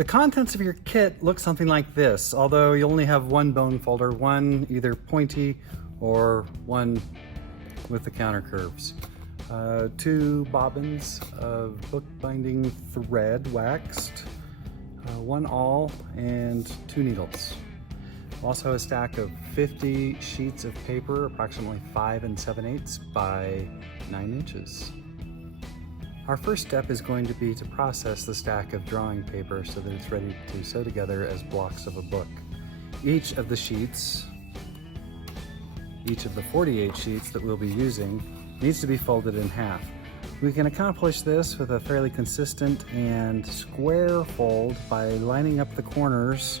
The contents of your kit look something like this, although you only have one bone folder, one either pointy or one with the counter curves. 2 bobbins of bookbinding thread waxed, 1 awl, and 2 needles. Also a stack of 50 sheets of paper, approximately 5 7/8 by 9 inches. Our first step is going to be to process the stack of drawing paper so that it's ready to sew together as blocks of a book. Each of the sheets, each of the 48 sheets that we'll be using, needs to be folded in half. We can accomplish this with a fairly consistent and square fold by lining up the corners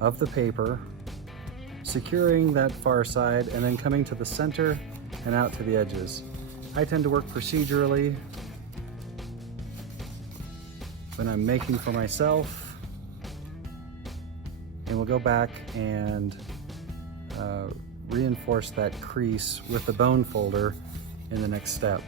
of the paper, securing that far side, and then coming to the center and out to the edges. I tend to work procedurally when I'm making for myself, and we'll go back and reinforce that crease with the bone folder in the next step.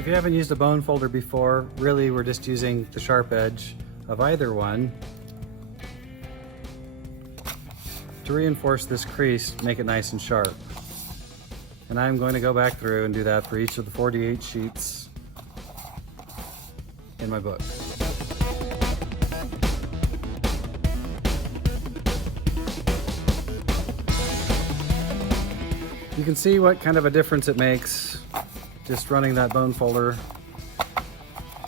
If you haven't used a bone folder before, really we're just using the sharp edge of either one to reinforce this crease, make it nice and sharp. And I'm going to go back through and do that for each of the 48 sheets in my book. You can see what kind of a difference it makes just running that bone folder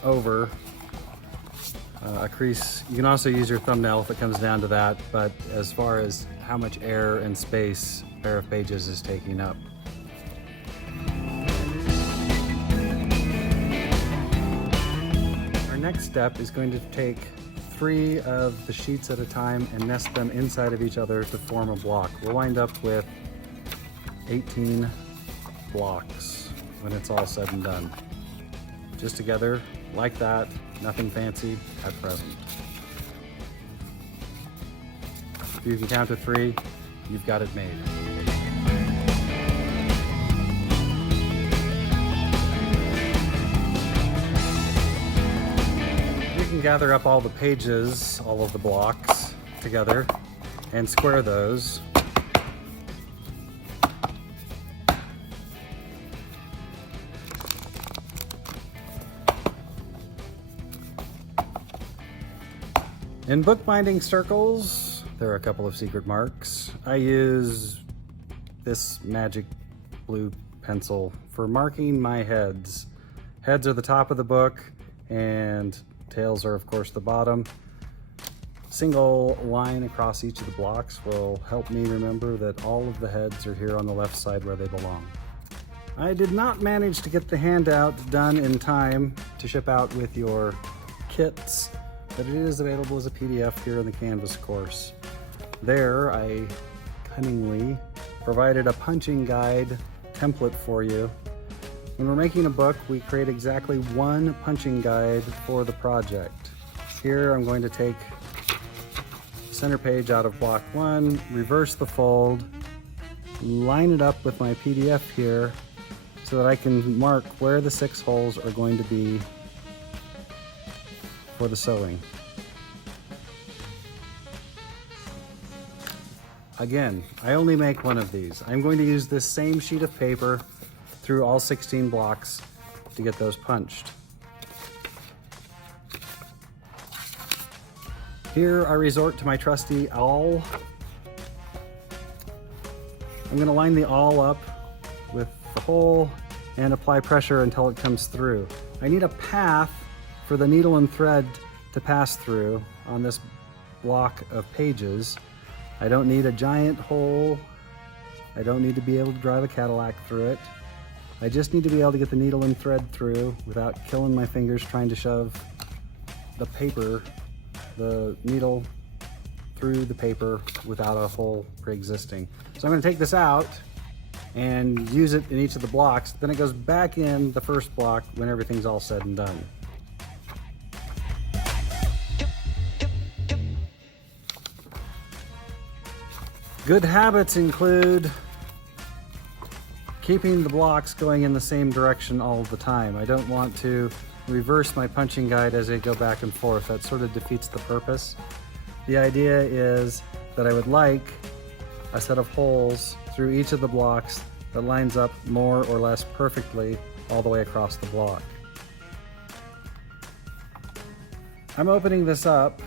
over a crease. You can also use your thumbnail if it comes down to that, but as far as how much air and space a pair of pages is taking up. Our next step is going to take 3 of the sheets at a time and nest them inside of each other to form a block. We'll wind up with 18 blocks when it's all said and done. Just together, like that, nothing fancy at present. If you can count to 3, you've got it made. You can gather up all the pages, all of the blocks together, and square those. In bookbinding circles, there are a couple of secret marks. I use this magic blue pencil for marking my heads. Heads are the top of the book and tails are of course the bottom. Single line across each of the blocks will help me remember that all of the heads are here on the left side where they belong. I did not manage to get the handout done in time to ship out with your kits, but it is available as a PDF here in the Canvas course. There, I cunningly provided a punching guide template for you. When we're making a book, we create exactly 1 punching guide for the project. Here, I'm going to take the center page out of block 1, reverse the fold, line it up with my PDF here so that I can mark where the 6 holes are going to be for the sewing. Again, I only make 1 of these. I'm going to use this same sheet of paper through all 16 blocks to get those punched. Here I resort to my trusty awl. I'm going to line the awl up with the hole and apply pressure until it comes through. I need a path for the needle and thread to pass through on this block of pages. I don't need a giant hole. I don't need to be able to drive a Cadillac through it. I just need to be able to get the needle and thread through without killing my fingers trying to shove the paper, the needle through the paper without a hole pre-existing. So I'm going to take this out and use it in each of the blocks. Then it goes back in the first block when everything's all said and done. Good habits include keeping the blocks going in the same direction all the time. I don't want to reverse my punching guide as I go back and forth. That sort of defeats the purpose. The idea is that I would like a set of holes through each of the blocks that lines up more or less perfectly all the way across the block. I'm opening this up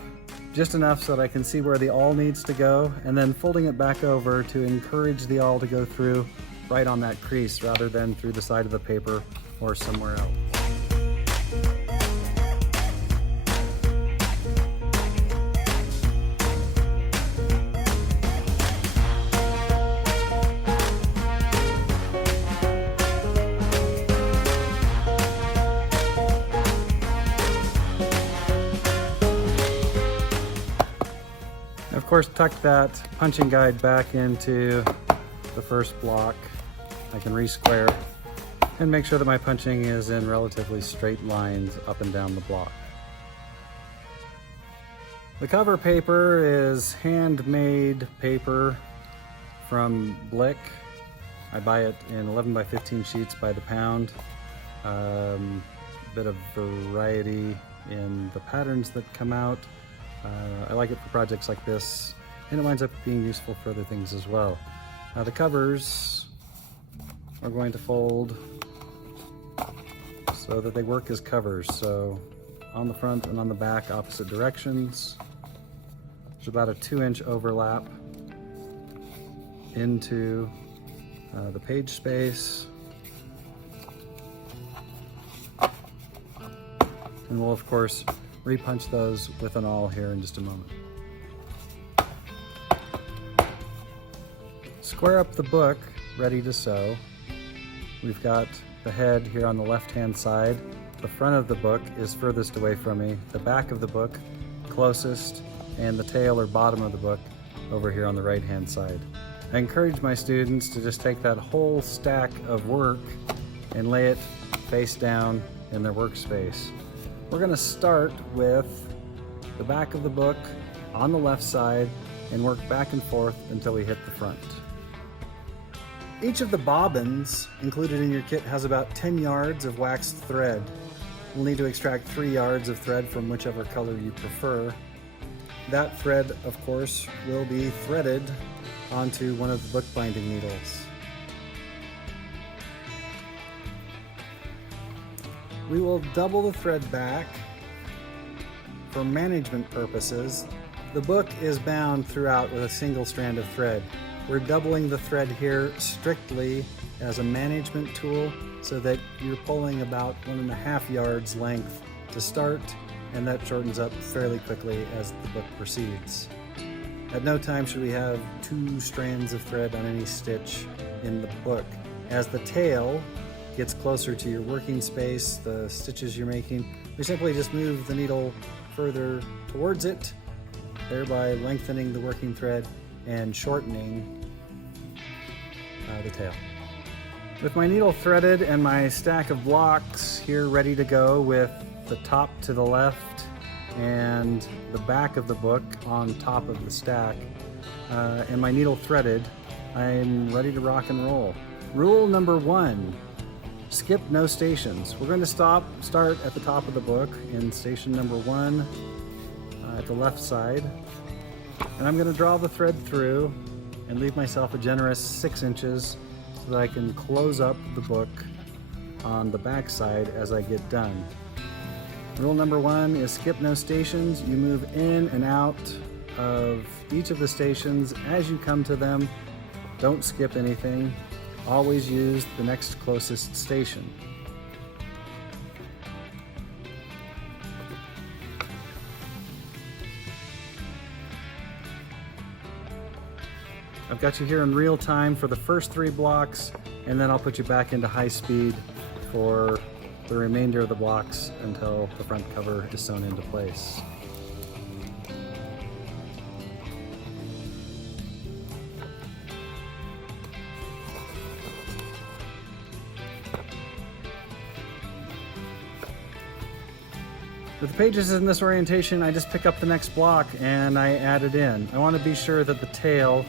just enough so that I can see where the awl needs to go, and then folding it back over to encourage the awl to go through right on that crease rather than through the side of the paper or somewhere else. Of course, tuck that punching guide back into the first block. I can re-square and make sure that my punching is in relatively straight lines up and down the block. The cover paper is handmade paper from Blick. I buy it in 11 by 15 sheets by the pound. Bit of variety in the patterns that come out. I like it for projects like this, and it winds up being useful for other things as well. The covers are going to fold so that they work as covers. So on the front and on the back, opposite directions. There's about a 2-inch overlap into the page space. And we'll of course repunch those with an awl here in just a moment. Square up the book, ready to sew. We've got the head here on the left-hand side. The front of the book is furthest away from me, the back of the book closest, and the tail or bottom of the book over here on the right-hand side. I encourage my students to just take that whole stack of work and lay it face down in their workspace. We're going to start with the back of the book on the left side and work back and forth until we hit the front. Each of the bobbins included in your kit has about 10 yards of waxed thread. We'll need to extract 3 yards of thread from whichever color you prefer. That thread, of course, will be threaded onto one of the bookbinding needles. We will double the thread back. For management purposes, the book is bound throughout with a single strand of thread. We're doubling the thread here strictly as a management tool so that you're pulling about 1.5 yards length to start, and that shortens up fairly quickly as the book proceeds. At no time should we have 2 strands of thread on any stitch in the book. As the tail gets closer to your working space, the stitches you're making, we simply just move the needle further towards it, thereby lengthening the working thread and shortening the tail. With my needle threaded and my stack of blocks here ready to go with the top to the left and the back of the book on top of the stack, and my needle threaded, I'm ready to rock and roll. Rule number 1. Skip no stations. We're going to start at the top of the book in station number 1 at the left side, and I'm going to draw the thread through and leave myself a generous 6 inches so that I can close up the book on the back side as I get done. Rule number 1 is skip no stations. You move in and out of each of the stations as you come to them. Don't skip anything. Always use the next closest station. I've got you here in real time for the first 3 blocks, and then I'll put you back into high speed for the remainder of the blocks until the front cover is sewn into place. With the pages in this orientation, I just pick up the next block and I add it in. I want to be sure that the tail,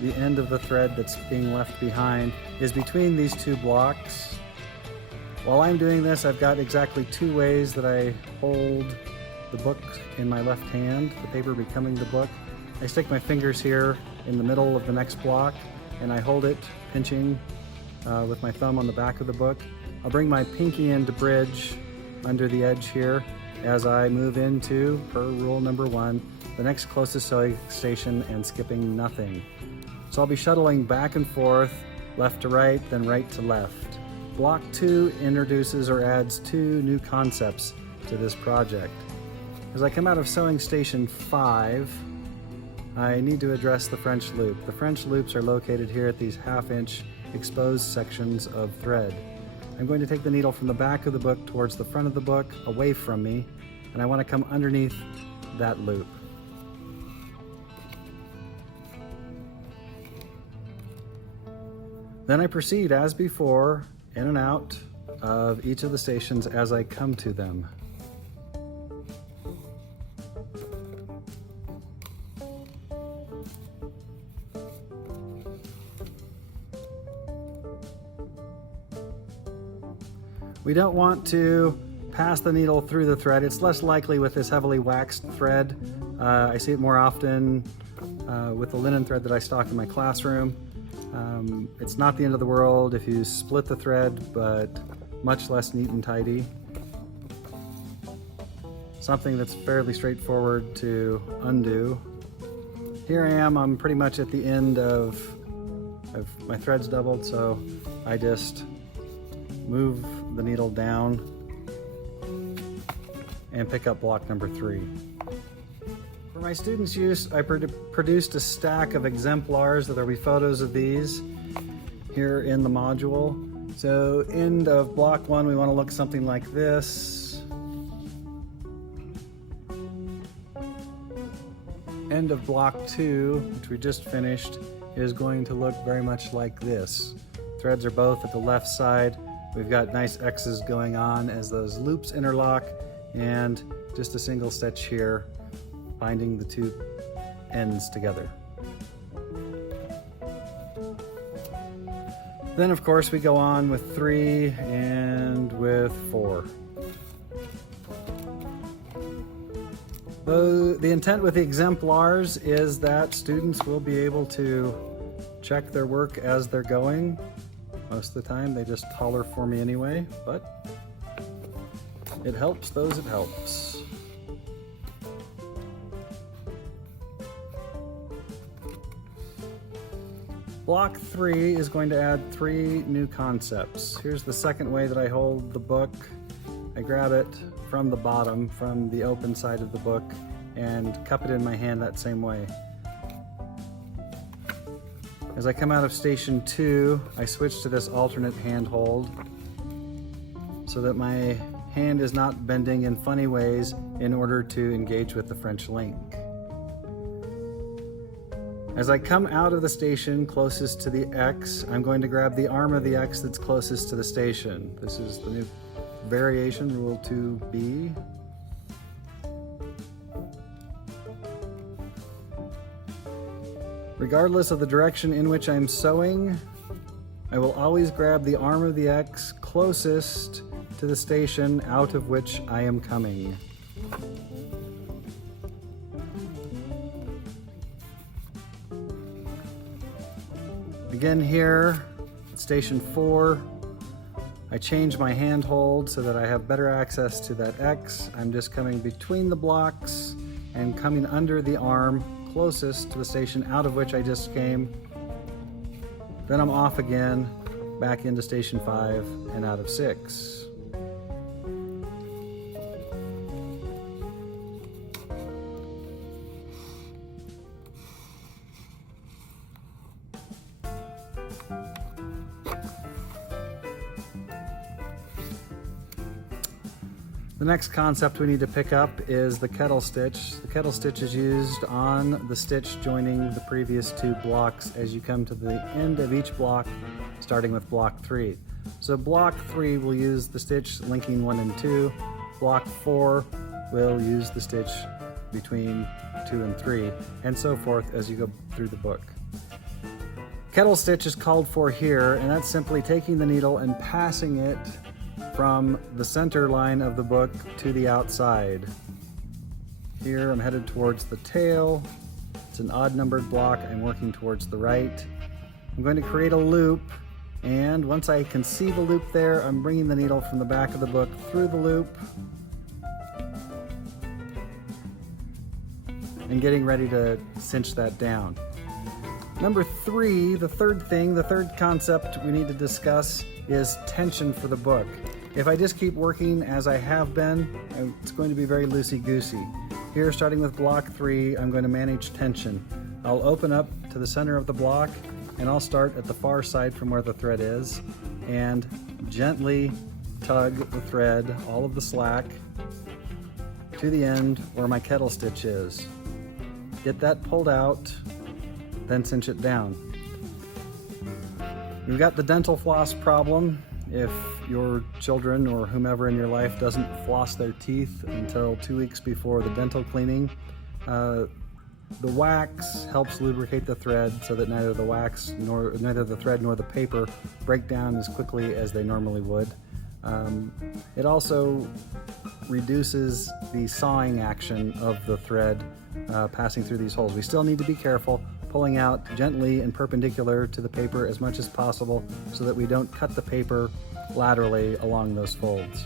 the end of the thread that's being left behind, is between these two blocks. While I'm doing this, I've got exactly 2 ways that I hold the book in my left hand, the paper becoming the book. I stick my fingers here in the middle of the next block and I hold it, pinching with my thumb on the back of the book. I'll bring my pinky in to bridge under the edge here as I move into, per rule number 1, the next closest sewing station and skipping nothing. So I'll be shuttling back and forth, left to right, then right to left. Block 2 introduces or adds 2 new concepts to this project. As I come out of sewing station 5, I need to address the French loop. The French loops are located here at these 1/2 inch exposed sections of thread. I'm going to take the needle from the back of the book towards the front of the book, away from me, and I want to come underneath that loop. Then I proceed as before, in and out of each of the stations as I come to them. We don't want to pass the needle through the thread. It's less likely with this heavily waxed thread. I see it more often with the linen thread that I stock in my classroom. It's not the end of the world if you split the thread, but much less neat and tidy. Something that's fairly straightforward to undo. Here I am, I'm pretty much at the end of my thread's doubled, so I just move the needle down and pick up block number 3. For my students' use, I produced a stack of exemplars. There'll be photos of these here in the module. So end of block 1, we want to look something like this. End of block 2, which we just finished, is going to look very much like this. Threads are both at the left side. We've got nice X's going on as those loops interlock, and just a single stitch here binding the 2 ends together. Then of course we go on with 3 and with 4. The intent with the exemplars is that students will be able to check their work as they're going. Most of the time they just holler for me anyway, but it helps those it helps. Block 3 is going to add 3 new concepts. Here's the second way that I hold the book. I grab it from the bottom, from the open side of the book, and cup it in my hand that same way. As I come out of station 2, I switch to this alternate hand hold so that my hand is not bending in funny ways in order to engage with the French link. As I come out of the station closest to the X, I'm going to grab the arm of the X that's closest to the station. This is the new variation, rule 2B. Regardless of the direction in which I'm sewing, I will always grab the arm of the X closest to the station out of which I am coming. Again here, at station 4, I change my hand hold so that I have better access to that X. I'm just coming between the blocks and coming under the arm closest to the station out of which I just came. Then I'm off again, back into station 5 and out of 6. The next concept we need to pick up is the kettle stitch. The kettle stitch is used on the stitch joining the previous 2 blocks as you come to the end of each block, starting with block 3. So block 3 will use the stitch linking 1 and 2. block 4 will use the stitch between 2 and 3, and so forth as you go through the book. Kettle stitch is called for here, and that's simply taking the needle and passing it from the center line of the book to the outside. Here I'm headed towards the tail. It's an odd numbered block. I'm working towards the right. I'm going to create a loop, and once I can see the loop there, I'm bringing the needle from the back of the book through the loop and getting ready to cinch that down. Number 3, the third concept we need to discuss is tension for the book. If I just keep working as I have been, it's going to be very loosey-goosey. Here, starting with block 3, I'm going to manage tension. I'll open up to the center of the block, and I'll start at the far side from where the thread is, and gently tug the thread, all of the slack, to the end where my kettle stitch is. Get that pulled out, then cinch it down. We've got the dental floss problem. If your children or whomever in your life doesn't floss their teeth until 2 weeks before the dental cleaning, the wax helps lubricate the thread so that neither the thread nor the paper break down as quickly as they normally would. It also reduces the sawing action of the thread passing through these holes. We still need to be careful, pulling out gently and perpendicular to the paper as much as possible so that we don't cut the paper laterally along those folds.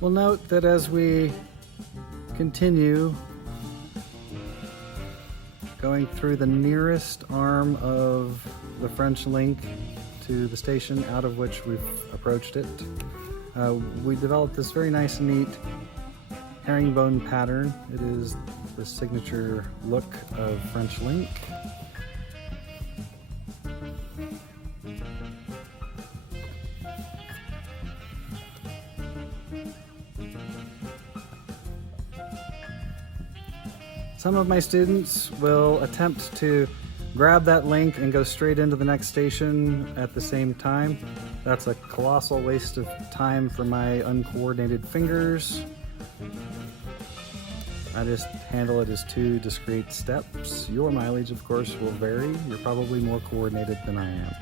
We'll note that as we continue going through the nearest arm of the French link to the station out of which we've approached it, we developed this very nice and neat herringbone pattern. It is the signature look of French link. Some of my students will attempt to grab that link and go straight into the next station at the same time. That's a colossal waste of time for my uncoordinated fingers. I just handle it as 2 discrete steps. Your mileage, of course, will vary. You're probably more coordinated than I am.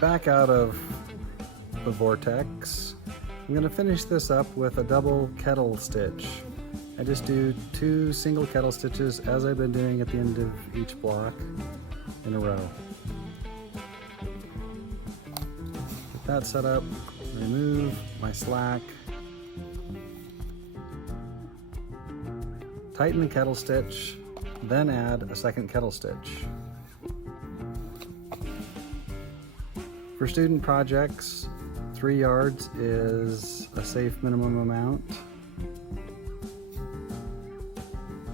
Back out of the vortex, I'm going to finish this up with a double kettle stitch. I just do 2 single kettle stitches as I've been doing at the end of each block in a row. Get that set up, remove my slack, tighten the kettle stitch, then add a second kettle stitch. For student projects, 3 yards is a safe minimum amount.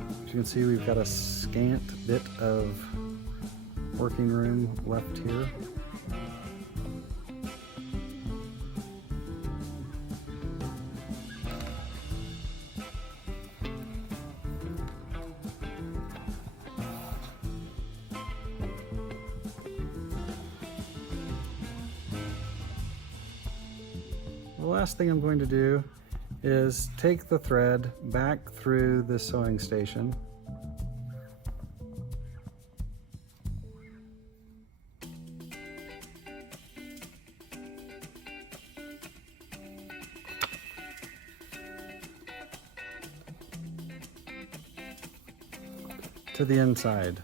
As you can see, we've got a scant bit of working room left here. The last thing I'm going to do is take the thread back through the sewing station. To the inside.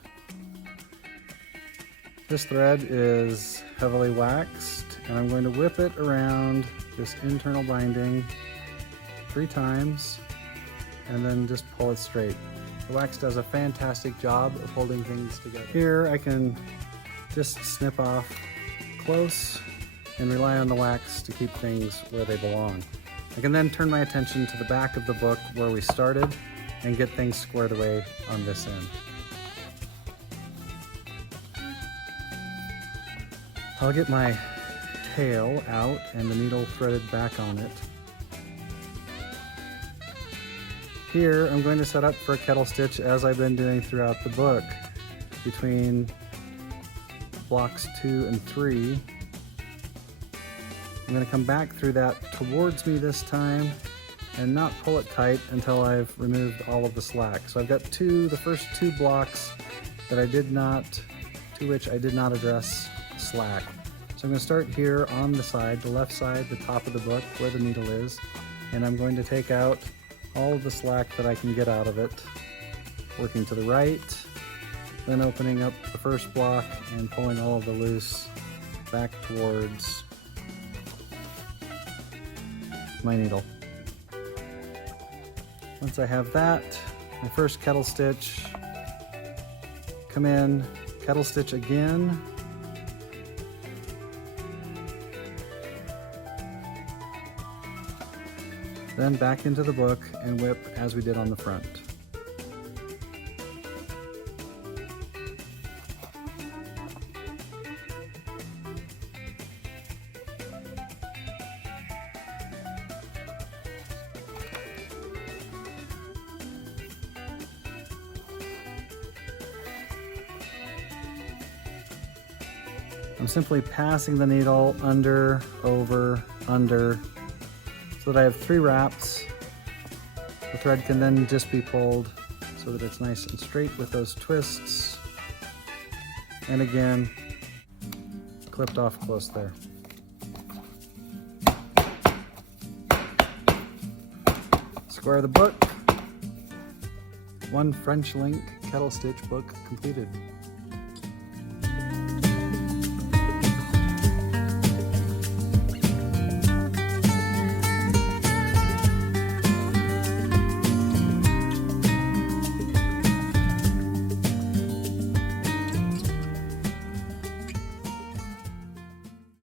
This thread is heavily waxed, and I'm going to whip it around this internal binding 3 times and then just pull it straight. The wax does a fantastic job of holding things together. Here I can just snip off close and rely on the wax to keep things where they belong. I can then turn my attention to the back of the book where we started and get things squared away on this end. I'll get my tail out and the needle threaded back on it. Here I'm going to set up for a kettle stitch as I've been doing throughout the book. Between blocks 2 and 3, I'm going to come back through that towards me this time and not pull it tight until I've removed all of the slack. So I've got the first 2 blocks that to which I did not address slack. So I'm going to start here on the side, the left side, the top of the book where the needle is, and I'm going to take out all of the slack that I can get out of it, working to the right, then opening up the first block and pulling all of the loose back towards my needle. Once I have that, my first kettle stitch, come in, kettle stitch again, then back into the book and whip as we did on the front. I'm simply passing the needle under, over, under, so that I have 3 wraps. The thread can then just be pulled so that it's nice and straight with those twists. And again, clipped off close there. Square the book. 1 French link kettle stitch book completed.